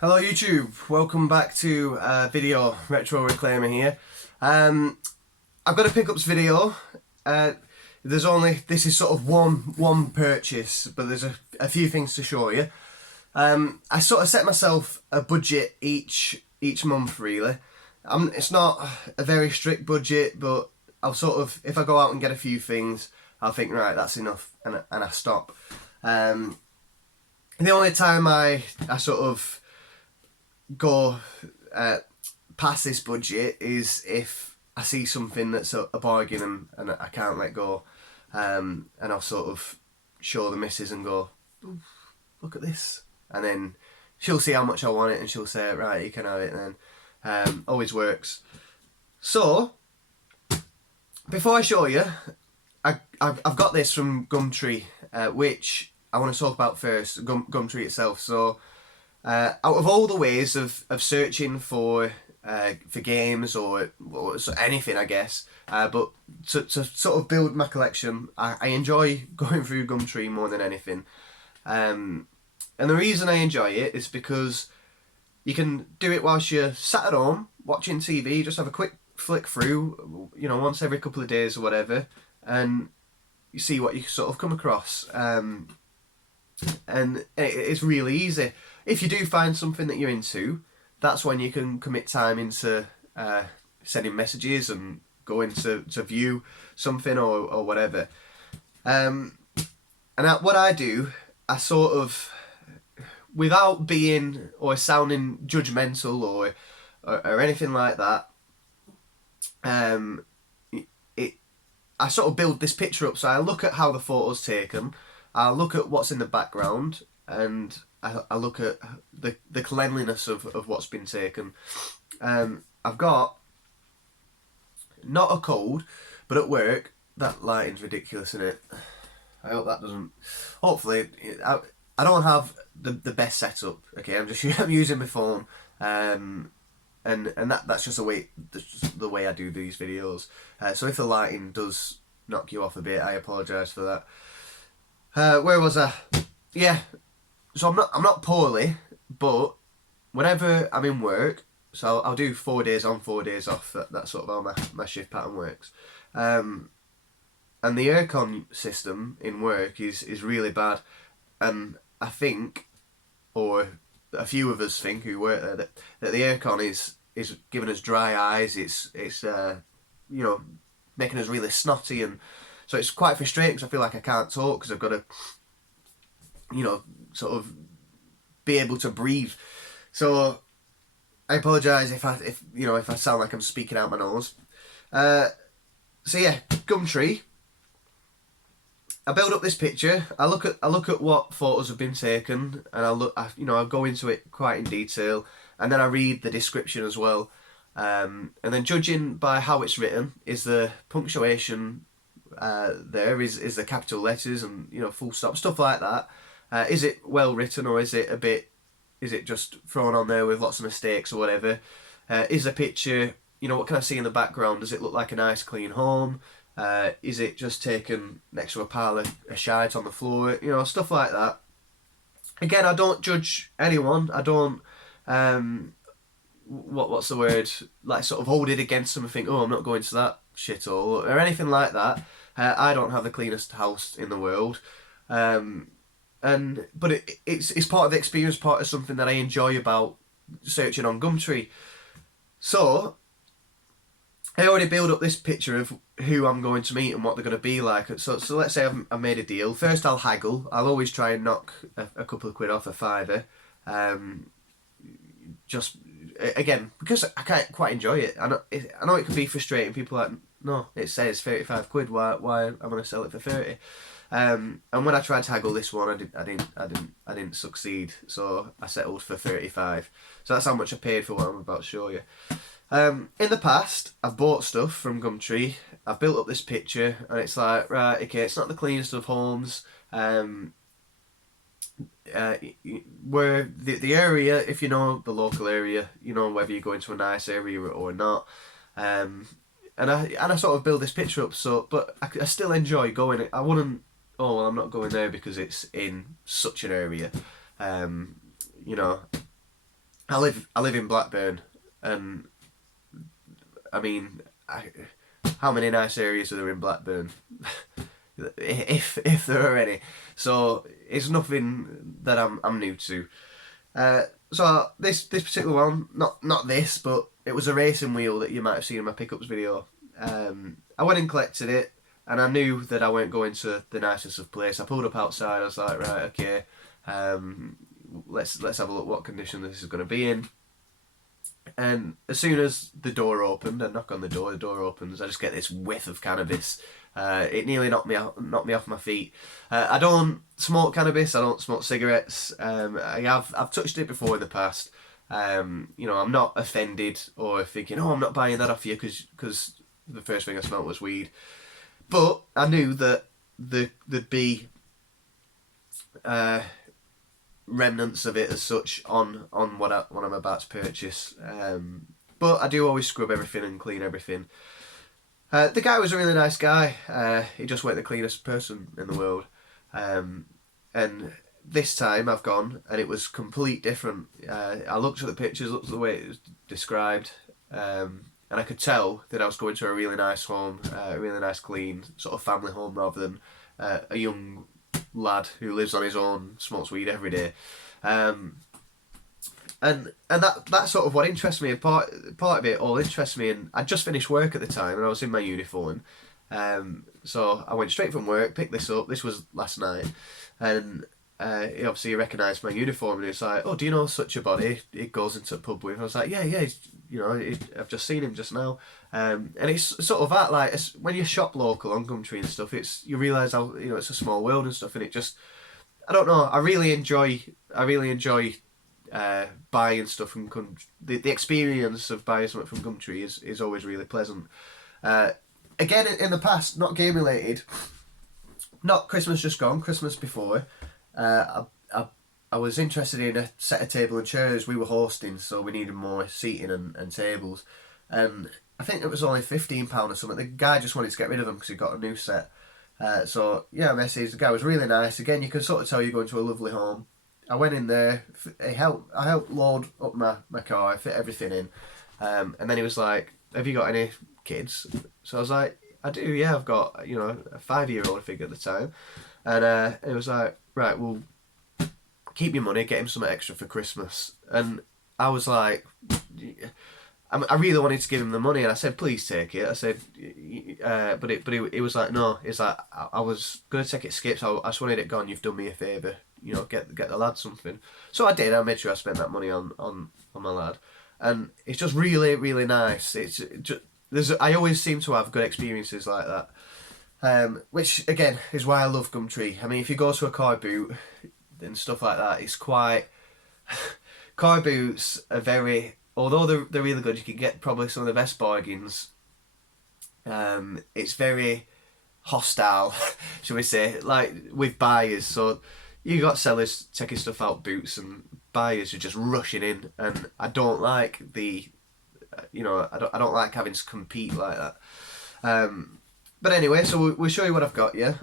Hello YouTube, welcome back to video Retro Reclaimer here. I've got a pickups video. This is sort of one purchase, but there's a few things to show you. I sort of set myself a budget each month really. It's not a very strict budget, but I'll sort of, if I go out and get a few things, I'll think right, that's enough, and I stop. The only time I sort of go past this budget is if I see something that's a bargain and I can't let go, and I'll sort of show the missus and go, look at this, and then she'll see how much I want it and she'll say, right, you can have it, and then always works. So before I show you, I've got this from Gumtree, which I want to talk about first. Gumtree itself. So out of all the ways of searching for games or anything, I guess, but to sort of build my collection, I enjoy going through Gumtree more than anything. And the reason I enjoy it is because you can do it whilst you're sat at home watching TV. Just have a quick flick through, you know, once every couple of days or whatever, and you see what you sort of come across. And it's really easy. If you do find something that you're into, that's when you can commit time into sending messages and going to view something or whatever. And what I do, I sort of, without being or sounding judgmental or anything like that, I sort of build this picture up. So I look at how the photo's taken, I look at what's in the background, and I look at the cleanliness of what's been taken. I've got, not a cold, but at work, that lighting's ridiculous, isn't it? I hope that doesn't, hopefully, I don't have the best setup, okay, I'm using my phone, and that's just the way I do these videos. So if the lighting does knock you off a bit, I apologise for that. Where was I? Yeah, so I'm not poorly, but whenever I'm in work, so I'll do 4 days on, 4 days off. That's sort of how my shift pattern works. And the aircon system in work is really bad, and I think, or a few of us think who work there, that the aircon is giving us dry eyes. It's you know, making us really snotty, and so it's quite frustrating because I feel like I can't talk because I've got to, you know, sort of be able to breathe. So I apologise if I sound like I'm speaking out my nose. So yeah, Gumtree. I build up this picture. I look at what photos have been taken, and I go into it quite in detail, and then I read the description as well. And then judging by how it's written, is the punctuation there, is the capital letters and, you know, full stop, stuff like that. Is it well written, or is it just thrown on there with lots of mistakes or whatever? Is the picture, you know, what can I see in the background? Does it look like a nice clean home? Is it just taken next to a pile of shite on the floor? You know, stuff like that. Again, I don't judge anyone. I don't what's the word, like sort of hold it against them and think, oh, I'm not going to that shithole or anything like that. I don't have the cleanest house in the world, but it's part of the experience, part of something that I enjoy about searching on Gumtree. So I already build up this picture of who I'm going to meet and what they're going to be like. So let's say I've made a deal. First I'll haggle. I'll always try and knock a couple of quid off a fiver. Just, again, because I can't quite enjoy it. I know it can be frustrating. People are like, no, it says 35 quid. Why am I going to sell it for 30? And when I tried to haggle this one, I didn't succeed. So I settled for 35. So that's how much I paid for what I'm about to show you. In the past, I've bought stuff from Gumtree. I've built up this picture, and it's like, right, okay, it's not the cleanest of homes. Where the area, if you know the local area, you know whether you're going to a nice area or not. And I sort of build this picture up. So, but I still enjoy going. I wouldn't. Oh, well, I'm not going there because it's in such an area. You know, I live in Blackburn, and I mean, how many nice areas are there in Blackburn? If there are any. So it's nothing that I'm new to. So this particular one, not this, but it was a racing wheel that you might have seen in my pickups video. I went and collected it, and I knew that I weren't going to the nicest of place. I pulled up outside. I was like, right, okay, let's have a look what condition this is going to be in. And as soon as the door opened, I knock on the door opens, I just get this whiff of cannabis. It nearly knocked me off my feet. I don't smoke cannabis. I don't smoke cigarettes. I've touched it before in the past. I'm not offended or thinking, oh, I'm not buying that off you because the first thing I smelled was weed. But I knew that there'd be remnants of it as such on what I'm about to purchase. But I do always scrub everything and clean everything. The guy was a really nice guy. He just weren't the cleanest person in the world. And this time I've gone and it was complete different. I looked at the pictures, looked at the way it was described, and I could tell that I was going to a really nice home, a really nice clean sort of family home rather than a young lad who lives on his own, smokes weed every day. And that's sort of what interests me. Part of it all interests me. And I'd just finished work at the time, and I was in my uniform. So I went straight from work, picked this up. This was last night, and he obviously recognised my uniform, and he was like, "Oh, do you know such a body?" He goes into a pub with. I was like, "Yeah, I've just seen him just now." And it's sort of that, like, when you shop local on Gumtree and stuff, you realise how it's a small world and stuff, and it just, I don't know. I really enjoy buying stuff from Gumtree. The experience of buying something from Gumtree is always really pleasant. Again, in the past, not game related, not Christmas just gone, Christmas before, I was interested in a set of table and chairs. We were hosting, so we needed more seating and tables. And I think it was only £15 or something. The guy just wanted to get rid of them because he got a new set. So, yeah, I messaged. The guy was really nice. Again, you can sort of tell you're going to a lovely home. I went in there, I helped load up my car, I fit everything in. And then he was like, "Have you got any kids?" So I was like, "I do, yeah, I've got, a 5-year-old, I think, at the time." And it was like, "Right, well, keep your money, get him something extra for Christmas." And I was like, I really wanted to give him the money, and I said, "Please take it." I said, but it was like, no. It's like, I was going to take it skips. I just wanted it gone. You've done me a favour. Get the lad something. So I did. I made sure I spent that money on my lad, and it's just really, really nice. It's just, I always seem to have good experiences like that, which again is why I love Gumtree. I mean, if you go to a car boot and stuff like that, it's quite car boots are very, although they're really good. You can get probably some of the best bargains. It's very hostile, shall we say, like with buyers. So you got sellers taking stuff out boots, and buyers are just rushing in, and I don't like I don't like having to compete like that. But anyway, so we'll show you what I've got. Yeah,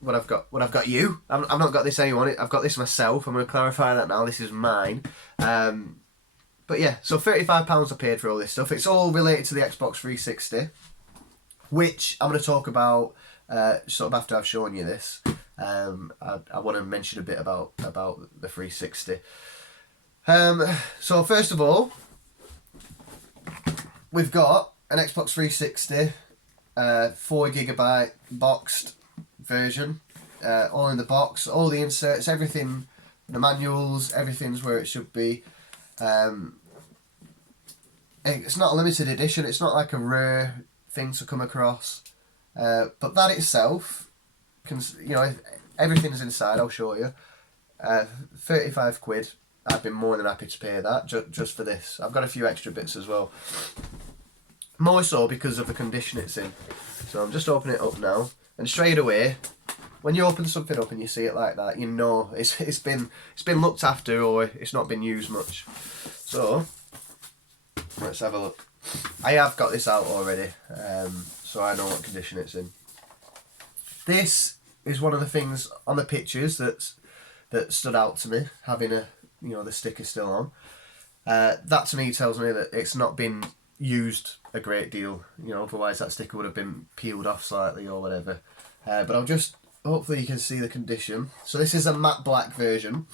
what I've got you. I've not got this anyone. I've got this myself. I'm going to clarify that now. This is mine. But yeah, so £35 I paid for all this stuff. It's all related to the Xbox 360, which I'm going to talk about sort of after I've shown you this. I want to mention a bit about the 360. So first of all, we've got an Xbox 360 4GB boxed version, all in the box, all the inserts, everything, the manuals, everything's where it should be. It's not a limited edition. It's not like a rare thing to come across, but that itself, everything's inside. I'll show you. 35 quid. I've been more than happy to pay that just for this. I've got a few extra bits as well. More so because of the condition it's in. So I'm just opening it up now, and straight away, when you open something up and you see it like that, you know it's been looked after, or it's not been used much. So let's have a look. I have got this out already, so I know what condition it's in. This is one of the things on the pictures that stood out to me, having the sticker still on. That to me tells me that it's not been used a great deal. You know, otherwise that sticker would have been peeled off slightly or whatever. But I'll just, hopefully you can see the condition. So this is a matte black version.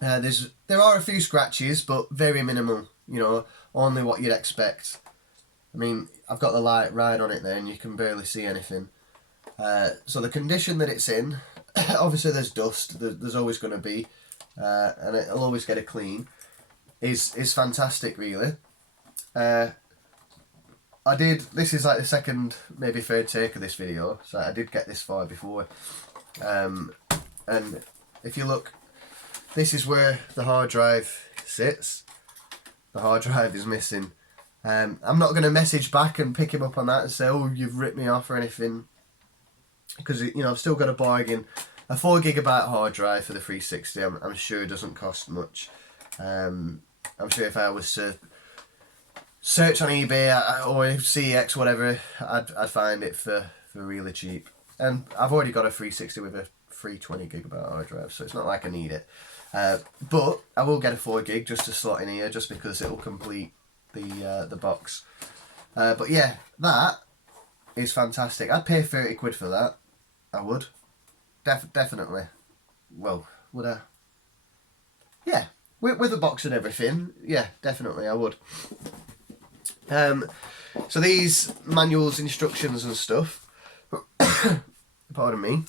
There are a few scratches, but very minimal. You know, only what you'd expect. I mean, I've got the light right on it there, and you can barely see anything. So the condition that it's in, obviously there's dust. There's always going to be, and it'll always get a clean. Is fantastic, really. This is like the second, maybe third take of this video, so I did get this far before. And if you look, this is where the hard drive sits. The hard drive is missing. I'm not going to message back and pick him up on that and say, oh, you've ripped me off or anything, because, you know, I've still got a bargain. A 4GB hard drive for the 360, I'm sure doesn't cost much. I'm sure if I was to search on eBay or CX, whatever, I'd find it for really cheap. And I've already got a 360 with a 320GB hard drive, so it's not like I need it. But I will get a 4GB just to slot in here, just because it'll complete the box. But yeah, that is fantastic. I'd pay 30 quid for that. I would. Definitely. Well, would I? Yeah. With the box and everything, yeah, definitely I would. So these manuals, instructions and stuff, pardon me,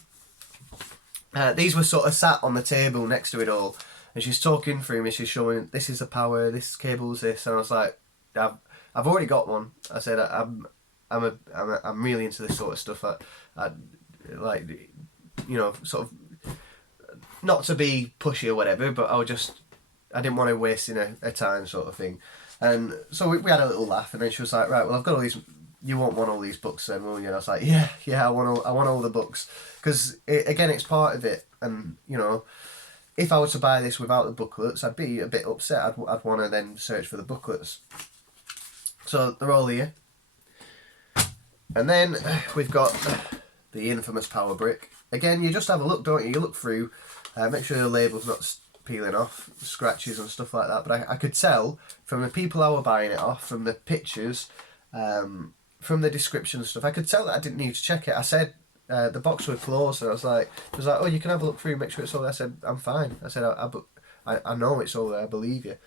these were sort of sat on the table next to it all, and she's talking through me, she's showing, this is the power, this cable's this, and I was like, I've already got one. I said, I'm really into this sort of stuff. I like, you know, sort of, not to be pushy or whatever, but I didn't want to waste a time sort of thing. And so we had a little laugh, and then she was like, right, well, I've got all these, you won't want all these books then, will you? And I was like, yeah, I want all the books, because again, it's part of it. And, you know, if I were to buy this without the booklets, I'd be a bit upset. I'd want to then search for the booklets. So they're all here. And then we've got the infamous power brick. Again, you just have a look, don't you? You look through, make sure the label's not peeling off, scratches and stuff like that. But I could tell from the people I were buying it off, from the pictures, from the description and stuff, I could tell that I didn't need to check it. I said the box was closed, and I was like, oh, you can have a look through, make sure it's all there. I said, I'm fine. I said, I know it's all there, I believe you.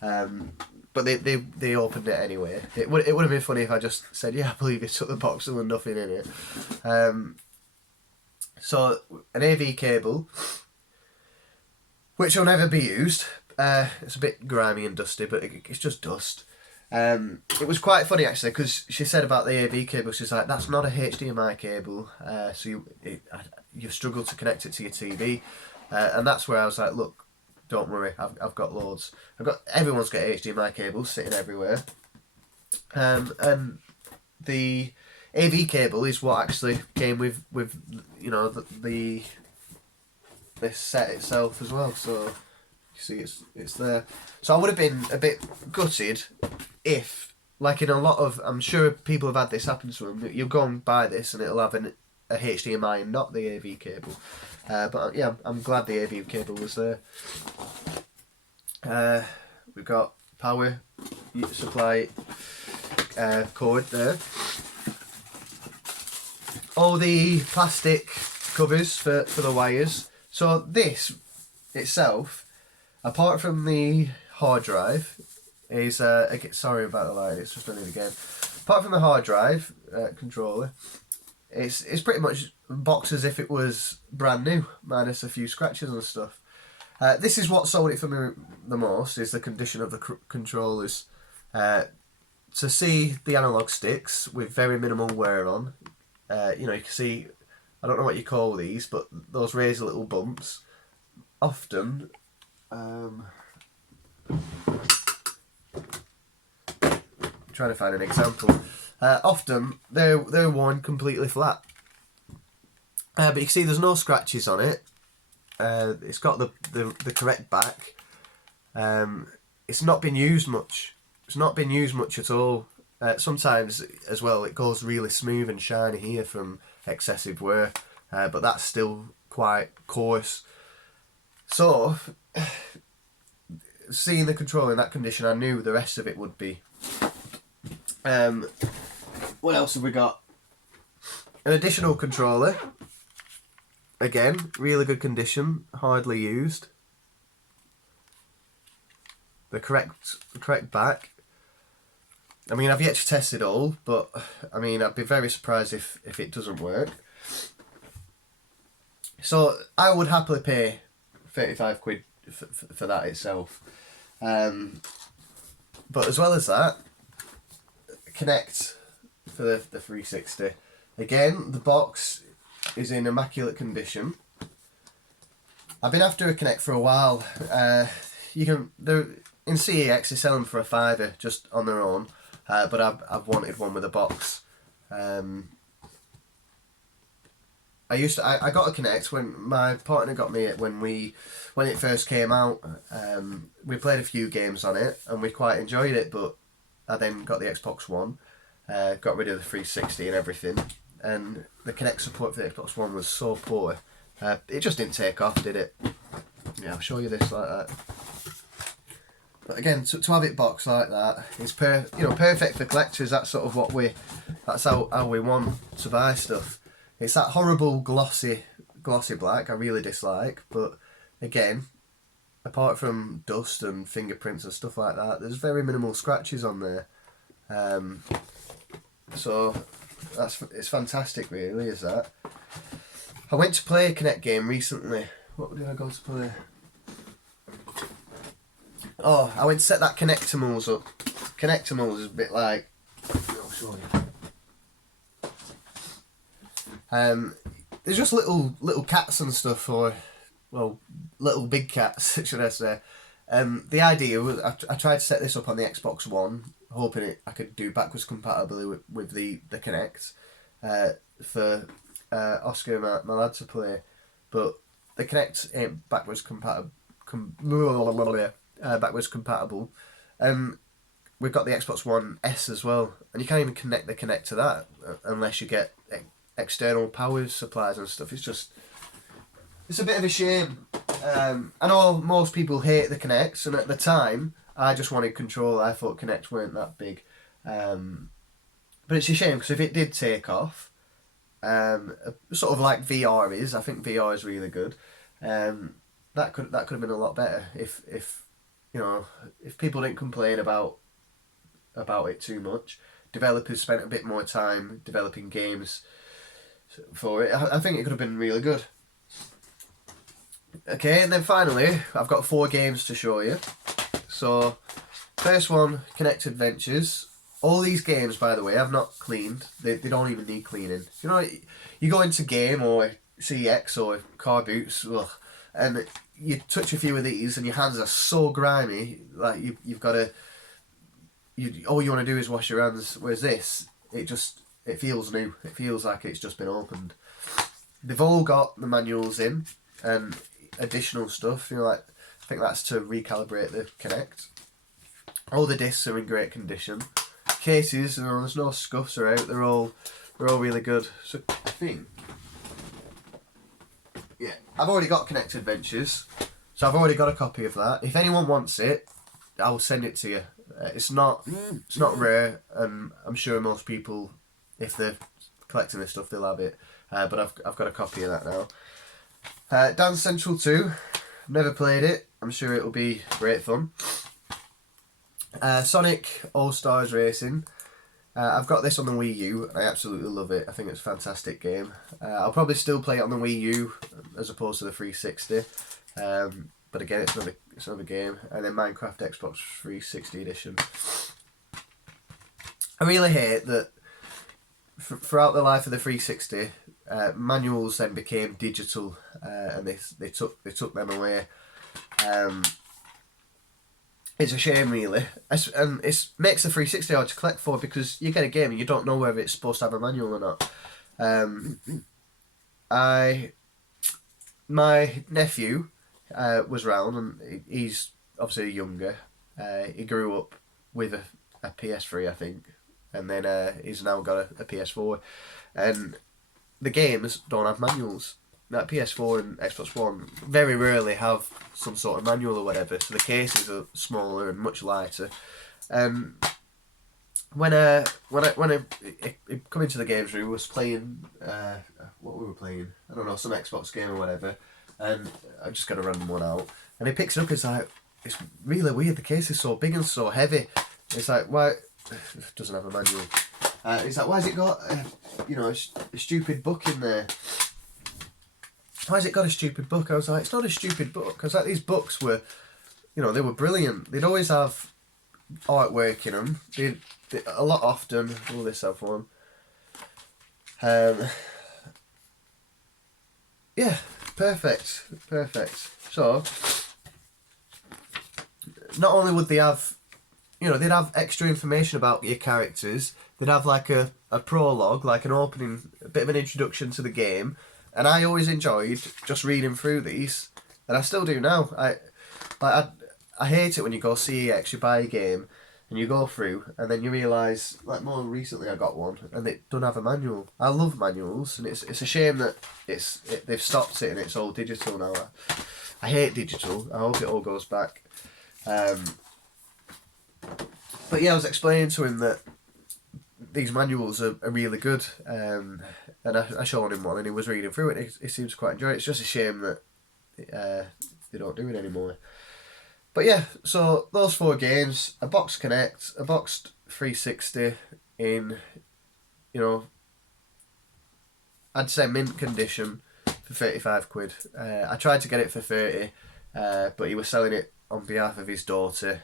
But they opened it anyway. It would have been funny if I just said, yeah, I believe you, took the box and there's nothing in it. So an AV cable, which will never be used. It's a bit grimy and dusty, but it's just dust. It was quite funny actually, because she said about the AV cable, she's like, that's not a HDMI cable, so you struggle to connect it to your TV. And that's where I was like, look, don't worry, I've got loads. Everyone's got HDMI cables sitting everywhere. And the AV cable is what actually came with you know, this set itself as well. So you see it's there. So I would have been a bit gutted if, like in a lot of, I'm sure people have had this happen to them, you'll go and buy this and it'll have a HDMI and not the AV cable. But yeah, I'm glad the AV cable was there. We've got power supply cord there. All the plastic covers for the wires. So this itself, apart from the hard drive, is sorry about the light, it's just running again. Apart from the hard drive controller, it's pretty much boxed as if it was brand new, minus a few scratches and stuff. This is what sold it for me the most, is the condition of the controllers. To see the analog sticks with very minimal wear on, you know, you can see, I don't know what you call these, but those razor little bumps, often, trying to find an example, often they're worn completely flat. But you can see there's no scratches on it. It's got the correct back. It's not been used much. It's not been used much at all. Sometimes as well it goes really smooth and shiny here from excessive wear, but that's still quite coarse. So seeing the controller in that condition, I knew the rest of it would be. What else have we got? An additional controller. Again, really good condition, hardly used. The correct back. I mean, I've yet to test it all, but I mean, I'd be very surprised if it doesn't work. So I would happily pay 35 quid for that itself. But as well as that, Kinect for the 360. Again, the box is in immaculate condition. I've been after a Kinect for a while. In CEX they sell them for £5 just on their own, but I've wanted one with a box. I got a Kinect when my partner got me it when it first came out. We played a few games on it and we quite enjoyed it, but I then got the Xbox One, got rid of the 360 and everything, and the Kinect support for the Xbox One was so poor. It just didn't take off, did it? Yeah, I'll show you this like that. But again, to have it boxed like that is perfect for collectors. That's sort of that's how we want to buy stuff. It's that horrible glossy black I really dislike, but again, apart from dust and fingerprints and stuff like that, there's very minimal scratches on there. So it's fantastic, really, is that. I went to play a Kinect game recently. What did I go to play? Oh, I went to set that Kinectimals up. Kinectimals is a bit like... I'll show you. There's just little cats and stuff, or, well, little big cats, should I say. The idea was, I tried to set this up on the Xbox One, hoping I could do backwards compatibility with the Kinect for Oscar and my lad to play, but the Kinect ain't backwards compatible. We've got the Xbox One S as well, and you can't even connect the Kinect to that unless you get external power supplies and stuff. It's a bit of a shame. I know most people hate the Kinects, and at the time I just wanted control. I thought Kinects weren't that big, but it's a shame because if it did take off, sort of like VR is, I think VR is really good. That could have been a lot better if people didn't complain about it too much. Developers spent a bit more time developing games for it. I think it could have been really good. Okay, and then finally, I've got 4 games to show you. So, first one, Kinect Adventures. All these games, by the way, I've not cleaned. They don't even need cleaning. You know, you go into Game or CX or Car Boots, and you touch a few of these and your hands are so grimy, like you've got to... all you want to do is wash your hands, whereas this, it feels new. It feels like it's just been opened. They've all got the manuals in and additional stuff, I think that's to recalibrate the Kinect. All the discs are in great condition. Cases, there's no scuffs are out. They're all really good. So I think, yeah, I've already got Kinect Adventures, so I've already got a copy of that. If anyone wants it, I'll send it to you. It's not rare, and I'm sure most people, if they're collecting this stuff, they'll have it. But I've got a copy of that now. Dance Central 2, never played it. I'm sure it'll be great fun. Sonic All Stars Racing. I've got this on the Wii U. I absolutely love it. I think it's a fantastic game. I'll probably still play it on the Wii U as opposed to the 360. But again, it's another game. And then Minecraft Xbox 360 edition. I really hate that throughout the life of the 360, manuals then became digital, and they took them away. It's a shame, really, and it makes the 360 hard to collect for, because you get a game and you don't know whether it's supposed to have a manual or not. My nephew was round, and he's obviously younger. He grew up with a PS3, I think, and then he's now got a PS4, and the games don't have manuals. that PS4 and Xbox One very rarely have some sort of manual or whatever, so the cases are smaller and much lighter. When I come into the games room, was playing what we were playing, I don't know, some Xbox game or whatever, and I just got a random one out, and he picks it up. It's like, it's really weird. The case is so big and so heavy. It's like, why? It doesn't have a manual. It's like, why has it got a stupid book in there? Why has it got a stupid book? I was like, it's not a stupid book. Because like, these books were, they were brilliant. They'd always have artwork in them. They a lot often. Oh, this have one. Yeah, perfect. So, not only would they have, they'd have extra information about your characters. They'd have like a prologue, like an opening, a bit of an introduction to the game. And I always enjoyed just reading through these, and I still do now. I hate it when you go CEX, you buy a game, and you go through, and then you realise, like more recently I got one, and it doesn't have a manual. I love manuals, and it's a shame that they've stopped it and it's all digital now. I hate digital. I hope it all goes back. But yeah, I was explaining to him that these manuals are really good, and I showed him one, and he was reading through it. He seems to quite enjoy it. It's just a shame that they don't do it anymore. But yeah, so those 4 games, a boxed Kinect, a boxed 360 in, I'd say mint condition for 35 quid. I tried to get it for 30, but he was selling it on behalf of his daughter,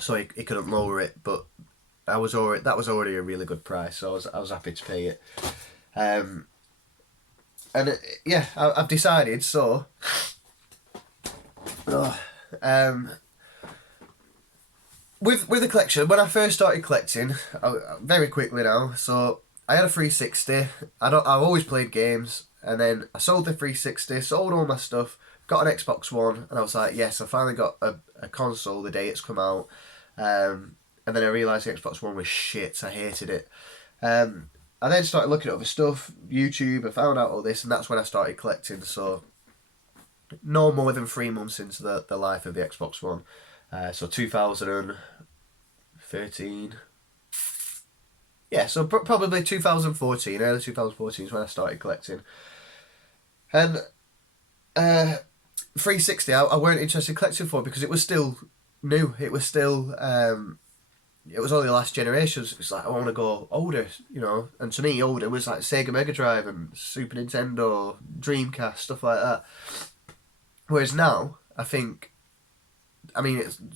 so he couldn't lower it, but that was already a really good price, so I was happy to pay it. I've decided, so with the collection, when I first started collecting, very quickly now, so I had a 360. I've always played games, and then I sold the 360, sold all my stuff, got an Xbox One, and I was like, yes, I finally got a console the day it's come out. And then I realised the Xbox One was shit. I hated it. I then started looking at other stuff, YouTube. I found out all this, and that's when I started collecting. So, no more than 3 months into the life of the Xbox One. So 2013. Yeah, so probably 2014, early 2014 is when I started collecting. And 360, I weren't interested in collecting for because it was still new. It was still it was only the last generation. So it's like, I want to go older, And to me, older was like Sega Mega Drive and Super Nintendo, Dreamcast, stuff like that. Whereas now, it's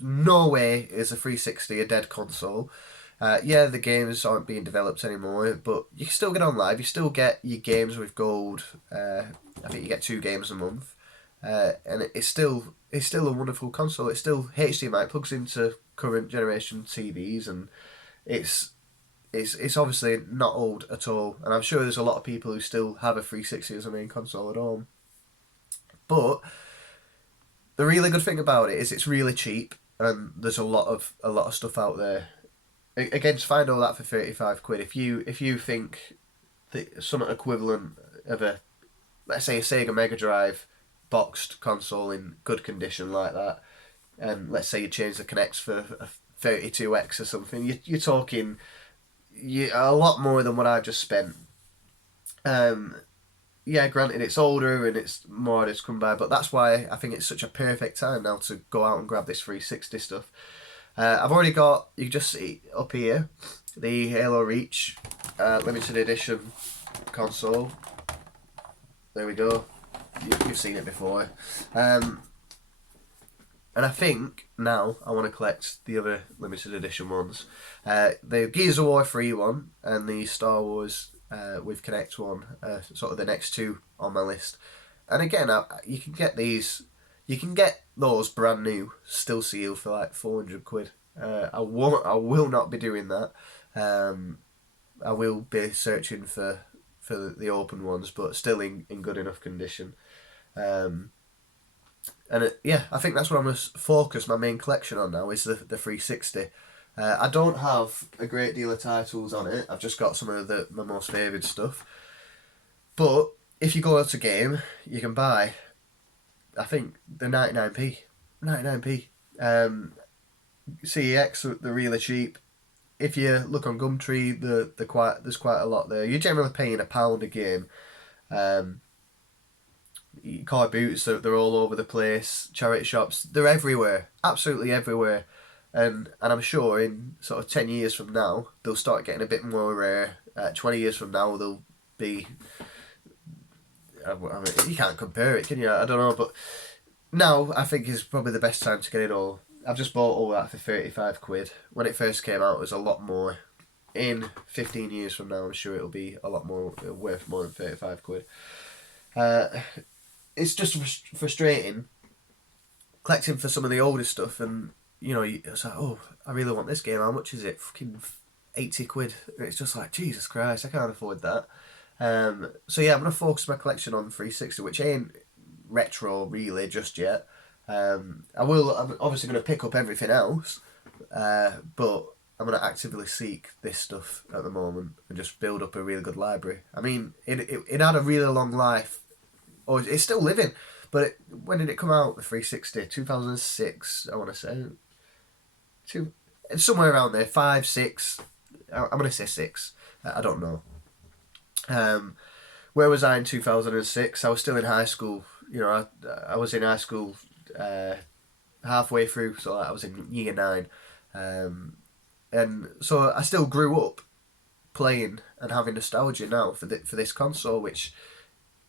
no way is a 360 a dead console. The games aren't being developed anymore, but you still get on live. You still get your games with gold. I think you get 2 games a month. And it's still a wonderful console. It's still HDMI, plugs into current generation TVs, and it's obviously not old at all. And I'm sure there's a lot of people who still have a 360 as a main console at home. But the really good thing about it is it's really cheap, and there's a lot of stuff out there. Again, to find all that for 35 quid, if you think that something equivalent of let's say a Sega Mega Drive boxed console in good condition like that, and let's say you change the Kinects for a 32X or something, you're talking a lot more than what I've just spent. Granted it's older and it's more hard to come by, but that's why I think it's such a perfect time now to go out and grab this 360 stuff. I've already got, you just see up here, the Halo Reach limited edition console. There we go. You've seen it before. And I think now I want to collect the other limited edition ones. The Gears of War 3 one and the Star Wars with Kinect one, sort of the next 2 on my list. And again, you can get those brand new, still sealed for like 400 quid. I will not be doing that. I will be searching for the open ones, but still in good enough condition. I think that's what I'm going to focus my main collection on now, is the 360. I don't have a great deal of titles on it. I've just got some of my most favoured stuff. But if you go out to game, you can buy, I think, the 99p. 99p. CEX, they're really cheap. If you look on Gumtree, there's quite a lot there. You're generally paying £1 a game. Car boots, they're all over the place. Charity shops, they're everywhere, absolutely everywhere. And I'm sure in sort of 10 years from now, they'll start getting a bit more rare. 20 years from now, they'll be... I mean, you can't compare it, can you? I don't know, but now I think is probably the best time to get it all. I've just bought all that for 35 quid. When it first came out, it was a lot more. In 15 years from now, I'm sure it'll be a lot more, worth more than 35 quid. It's just frustrating collecting for some of the older stuff, and you know, it's like, oh, I really want this game. How much is it? Fucking 80 quid. And it's just like, Jesus Christ, I can't afford that. So yeah, I'm gonna focus my collection on 360, which ain't retro really just yet. I'm obviously gonna pick up everything else, but I'm gonna actively seek this stuff at the moment and just build up a really good library. I mean, it had a really long life, or it's still living. But when did it come out? The 360, 2006, I want to say. Somewhere around there, 5, 6. I'm gonna say 6. I don't know. Where was I in 2006? I was still in high school. You know, I was in high school halfway through, so I was in year 9. And so I still grew up playing and having nostalgia now for this console, which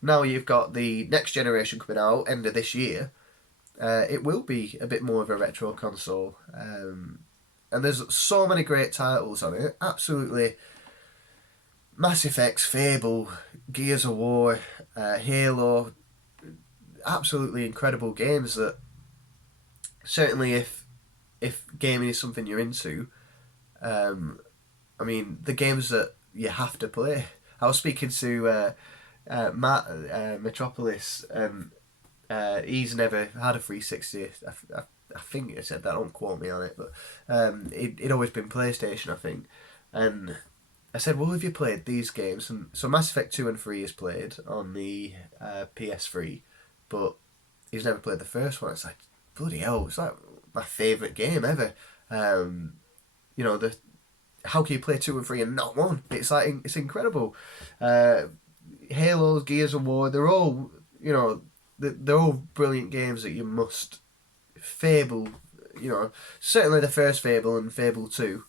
now you've got the next generation coming out end of this year. It will be a bit more of a retro console, and there's so many great titles on it. Absolutely, Mass Effect, Fable, Gears of War, Halo. Absolutely incredible games that certainly if gaming is something you're into, I mean, the games that you have to play. I was speaking to Matt Metropolis, and he's never had a 360. I think he said that. Don't quote me on it, but it'd always been PlayStation, I think. And I said, well, have you played these games? And so Mass Effect 2 and 3 is played on the PS3, but he's never played the first one. It's like, bloody hell, it's like my favourite game ever. You know, how can you play 2 and 3 and not 1? It's like, it's incredible. Halo, Gears of War, they're all, you know, they're all brilliant games that you must. Fable, you know, certainly the first Fable and Fable 2.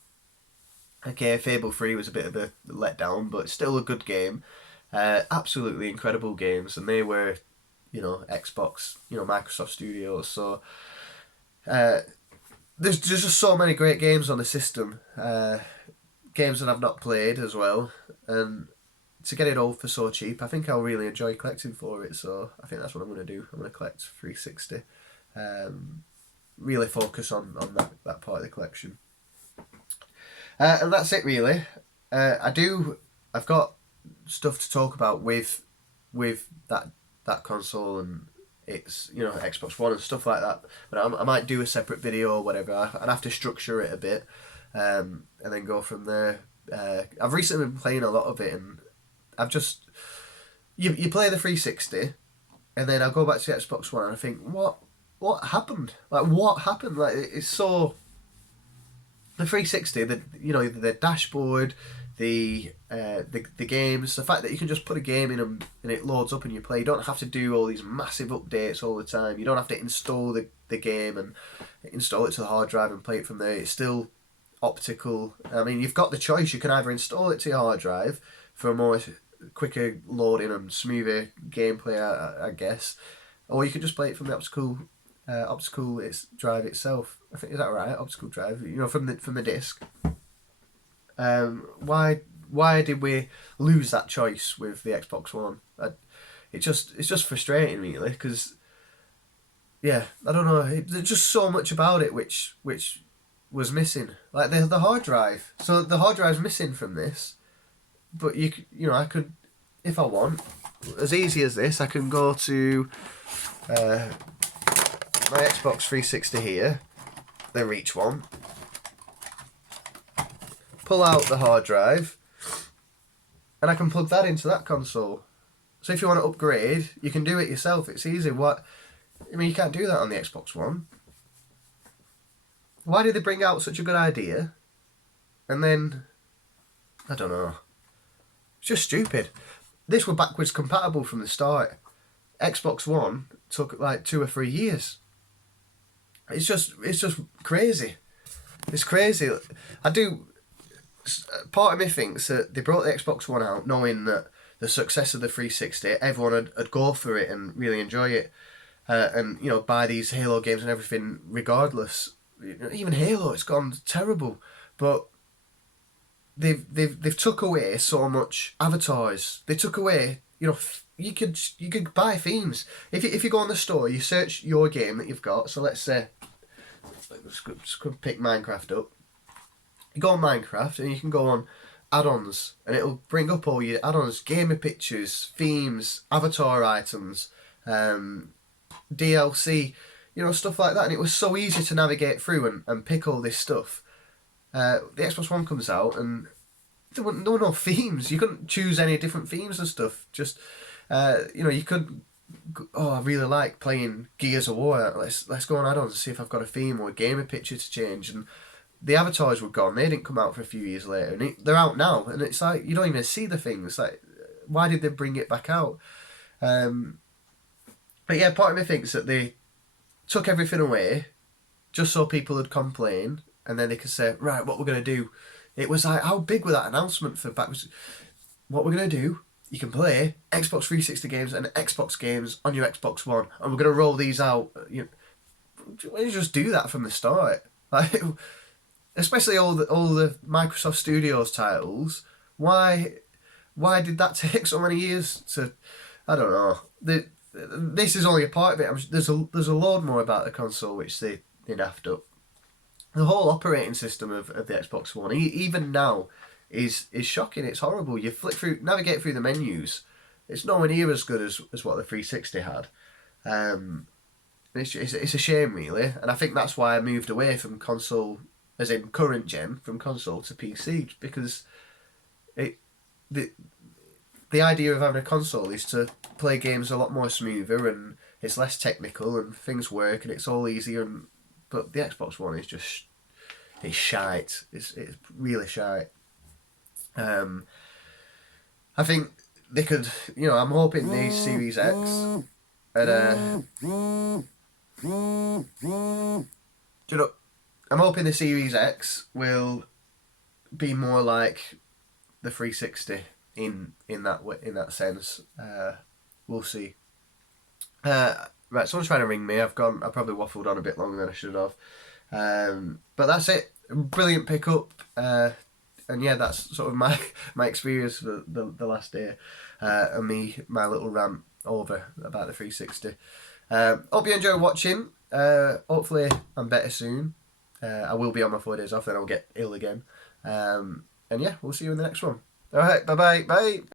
Okay, Fable 3 was a bit of a letdown, but still a good game. Absolutely incredible games, and they were, you know, Xbox, you know, Microsoft Studios. So there's just so many great games on the system. Games that I've not played as well, and to get it all for so cheap, I think I'll really enjoy collecting for it. So I think that's what I'm going to do. I'm going to collect 360. Really focus on that part of the collection. And that's it really. I've got stuff to talk about with that console and its, you know, Xbox One and stuff like that. But I might do a separate video or whatever. I'd have to structure it a bit, and then go from there. I've recently been playing a lot of it, and I've just you play the 360, and then I'll go back to the Xbox One and I think, what happened? Like, what happened? Like, it's so... The 360, the dashboard, the games, the fact that you can just put a game in and it loads up and you play. You don't have to do all these massive updates all the time. You don't have to install the game and install it to the hard drive and play it from there. It's still optical. I mean, you've got the choice. You can either install it to your hard drive for a more quicker loading and smoother gameplay, I guess, or you can just play it from the optical drive itself. I think, is that right? Optical drive, you know, from the disc. Why did we lose that choice with the Xbox One? It's just frustrating really, because yeah, I don't know. There's just so much about it which was missing, like the hard drive. So the hard drive's missing from this, but you know, I could, if I want, as easy as this, I can go to my Xbox 360 here, the Reach one, pull out the hard drive, and I can plug that into that console. So if you want to upgrade, you can do it yourself. It's easy. You can't do that on the Xbox One. Why did they bring out such a good idea? And then, I don't know. It's just stupid. This were backwards compatible from the start. Xbox One took like 2 or 3 years. It's just crazy. It's crazy. Part of me thinks that they brought the Xbox One out knowing that the success of the 360, everyone would go for it and really enjoy it. And buy these Halo games and everything regardless. Even Halo, it's gone terrible. But they've took away so much avatars. They took away, you could buy themes. If you go on the store, you search your game that you've got. So let's say, let's pick Minecraft up. You go on Minecraft and you can go on add-ons, and it'll bring up all your add-ons, gamer pictures, themes, avatar items, DLC, stuff like that. And it was so easy to navigate through and pick all this stuff. The Xbox One comes out and there were no themes. You couldn't choose any different themes and stuff. Just you could. Oh, I really like playing Gears of War. Let's go on add-ons and see if I've got a theme or a gamer picture to change. And the avatars were gone. They didn't come out for a few years later, and they're out now. And it's like you don't even see the things. Like, why did they bring it back out? But yeah, part of me thinks that they took everything away just so people would complain, and then they could say, right, what we're going to do. It was like, how big was that announcement for backwards? What we're going to do, you can play Xbox 360 games and Xbox games on your Xbox One, and we're going to roll these out. Why don't you just do that from the start? Like, especially all the Microsoft Studios titles. Why did that take so many years to? I don't know. This is only a part of it. There's a load more about the console which they naffed up. The whole operating system of the Xbox One, even now, is shocking. It's horrible. You navigate through the menus. It's nowhere near as good as what the 360 had. It's a shame, really, and I think that's why I moved away from console, as in current gen, from console to PC, because the idea of having a console is to play games a lot more smoother, and it's less technical, and things work, and it's all easier. But the Xbox One is just, it's shite. It's really shite. I think they could, I'm hoping the Series X I'm hoping the Series X will be more like the 360 in that sense. We'll see. Right, someone's trying to ring me. I probably waffled on a bit longer than I should have. But that's it. Brilliant pickup. And yeah, that's sort of my experience for the last day. And my little rant over about the 360. Hope you enjoy watching. Hopefully I'm better soon. I will be on my 4 days off, then I'll get ill again. And yeah, we'll see you in the next one. Alright, bye.